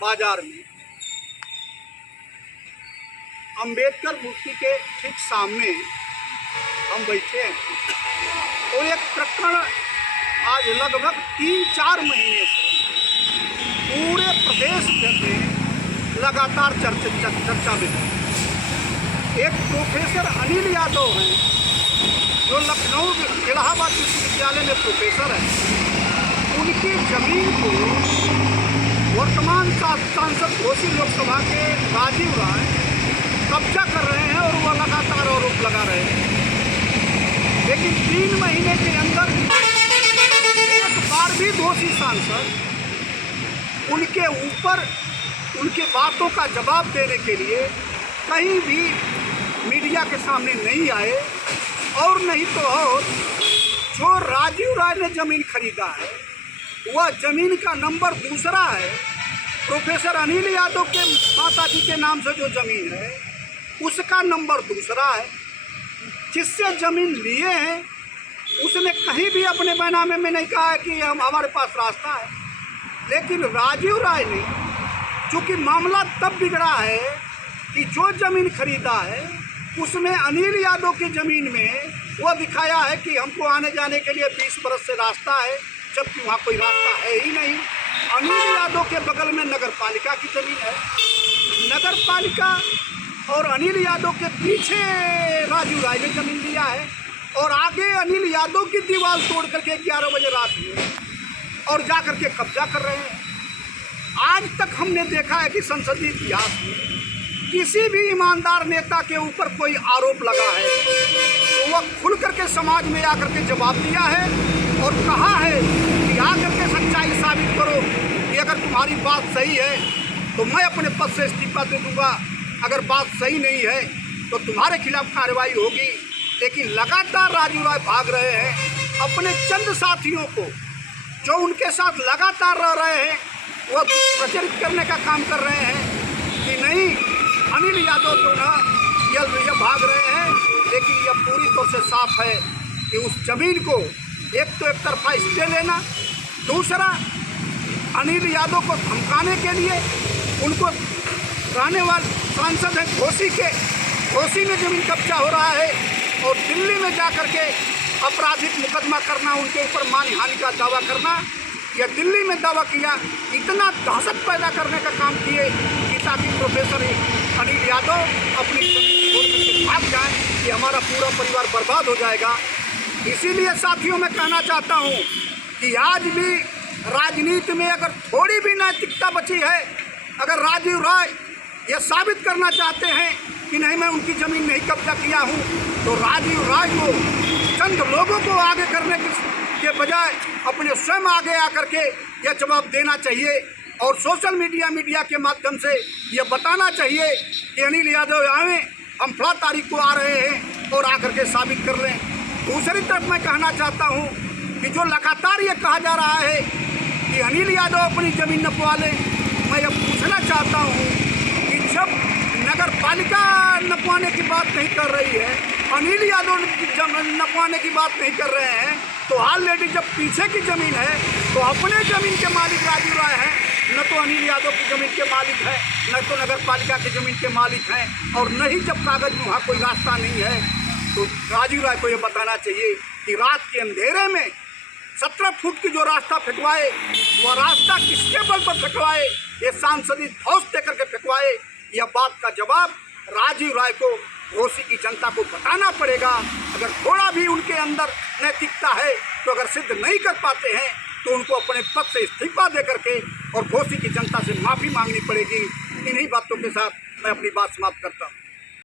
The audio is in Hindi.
बाजार में अंबेडकर मूर्ति के ठीक सामने हम बैठे हैं। तो एक प्रकरण आज लगभग 3-4 महीने से पूरे प्रदेश में लगातार चर्चा में है। एक प्रोफेसर अनिल यादव हैं जो लखनऊ इलाहाबाद विश्वविद्यालय में प्रोफेसर हैं। उनकी जमीन को वर्तमान सांसद घोसी लोकसभा के राजीव राय कब्जा कर रहे हैं और वह लगातार आरोप लगा रहे हैं। लेकिन 3 महीने के अंदर एक बार भी दोषी सांसद उनके ऊपर उनके बातों का जवाब देने के लिए कहीं भी मीडिया के सामने नहीं आए। और नहीं तो और जो राजीव राय ने ज़मीन खरीदा है वह ज़मीन का नंबर दूसरा है। प्रोफेसर अनिल यादव के माताजी के नाम से जो ज़मीन है उसका नंबर दूसरा है। जिससे ज़मीन लिए हैं उसने कहीं भी अपने बैनामे में नहीं कहा है कि हमारे पास रास्ता है। लेकिन राजीव राय ने चूँकि मामला तब बिगड़ा है कि जो ज़मीन खरीदा है उसमें अनिल यादव की ज़मीन में वह दिखाया है कि हमको आने जाने के लिए 20 बरस से रास्ता है, जबकि वहाँ कोई रास्ता है ही नहीं। अनिल यादव के बगल में नगर पालिका की ज़मीन है। नगर पालिका और अनिल यादव के पीछे राजीव राय ने ज़मीन लिया है और आगे अनिल यादव की दीवार तोड़ करके 11 बजे रात में और जा करके कब्जा कर रहे हैं। आज तक हमने देखा है कि संसदीय इतिहास में किसी भी ईमानदार नेता के ऊपर कोई आरोप लगा है तो वह खुल करके समाज में आकर के जवाब दिया है और कहा है कि आकर के सच्चाई साबित करो कि अगर तुम्हारी बात सही है तो मैं अपने पद से इस्तीफा दे दूंगा, अगर बात सही नहीं है तो तुम्हारे खिलाफ कार्रवाई होगी। लेकिन लगातार राजीव राय भाग रहे हैं। अपने चंद साथियों को जो उनके साथ लगातार रह रहे हैं वह प्रचारित करने का काम कर रहे हैं कि नहीं अनिल यादव जो ना यह भाग रहे हैं। लेकिन यह पूरी तौर से साफ है कि उस जमीन को एक तरफा स्टे लेना, दूसरा अनिल यादव को धमकाने के लिए उनको रहने वाले सांसद हैं घोसी में ज़मीन कब्जा हो रहा है और दिल्ली में जा कर के आपराधिक मुकदमा करना, उनके ऊपर मानहानि का दावा करना, या दिल्ली में दावा किया, इतना दहशत पैदा करने का काम किए कि ताकि प्रोफेसर अनिल यादव अपनी जमीन छोड़ करके भाग जाए कि हमारा पूरा परिवार बर्बाद हो जाएगा। इसीलिए साथियों मैं कहना चाहता हूँ कि आज भी राजनीति में अगर थोड़ी भी नैतिकता बची है, अगर राजीव राय ये साबित करना चाहते हैं कि नहीं मैं उनकी ज़मीन नहीं कब्जा किया हूँ, तो राजीव राय को चंद लोगों को आगे करने के बजाय अपने स्वयं आगे आकर के यह जवाब देना चाहिए और सोशल मीडिया के माध्यम से यह बताना चाहिए कि अनिल यादव आएँ, हम फला तारीख को आ रहे हैं और आकर के साबित कर लें। दूसरी तरफ मैं कहना चाहता हूँ कि जो लगातार ये कहा जा रहा है कि अनिल यादव अपनी ज़मीन नपवा लें, मैं यह पूछना चाहता हूँ कि जब नगर पालिका नपवाने की बात नहीं कर रही है, अनिल यादव नपवाने की बात नहीं कर रहे हैं, तो ऑलरेडी जब पीछे की ज़मीन है तो अपने ज़मीन के मालिक राजीव राय हैं, न तो अनिल यादव की ज़मीन के मालिक है, न तो नगर पालिका की ज़मीन के मालिक हैं। और नहीं जब कागज़ में वहाँ कोई रास्ता नहीं है तो राजीव राय को ये बताना चाहिए कि रात के अंधेरे में 17 फुट की जो रास्ता फेंकवाए वह रास्ता किसके बल पर फेंकवाए, ये सांसदी धौस देकर के फेंकवाए। यह बात का जवाब राजीव राय को घोसी की जनता को बताना पड़ेगा। अगर थोड़ा भी उनके अंदर नैतिकता है तो अगर सिद्ध नहीं कर पाते हैं तो उनको अपने पद से इस्तीफा दे करके और घोसी की जनता से माफ़ी मांगनी पड़ेगी। इन्हीं बातों के साथ मैं अपनी बात समाप्त करता हूँ।